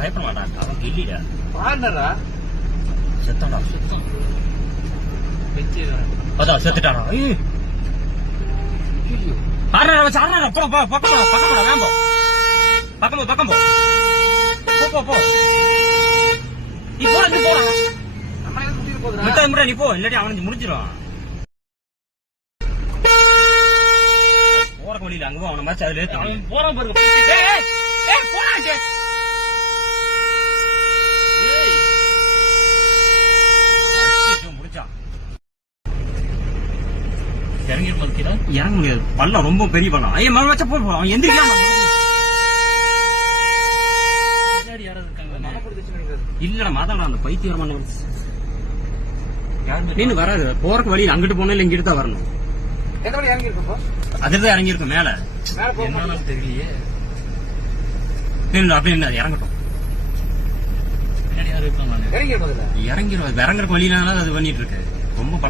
பயப்பட மாட்டான். அவன் இல்லையா பாருடா செத்தாடா. அதான் செத்துட்டாடா. பக்கம் போ. நீ போற நீ போற நீ போ, இல்லாட்டி அவனுக்கு முடிஞ்சிடும். போற வழியில அங்க அவனை மாதிரி அதுல போறான் பாருங்க. முடிச்சான் இறங்க முடியாது. பள்ளம் ரொம்ப பெரிய பள்ளம். ஐயா மழை வச்சா போய் அவன் எந்திரிக்கலாம். இல்லடா மாதாடா அந்த பைத்தியம் நீனு வராது. போறக்கு வழியில் அங்கிட்டு போனா இல்ல இங்கிட்டு தான் வரணும். அதுதான் இறங்கி இருக்கும் மேல தெரியலையே. அப்படி என்ன இறங்கட்டும். இறங்கிடுவோம். இறங்குற வழியினால அது பண்ணிட்டு இருக்கு ரொம்ப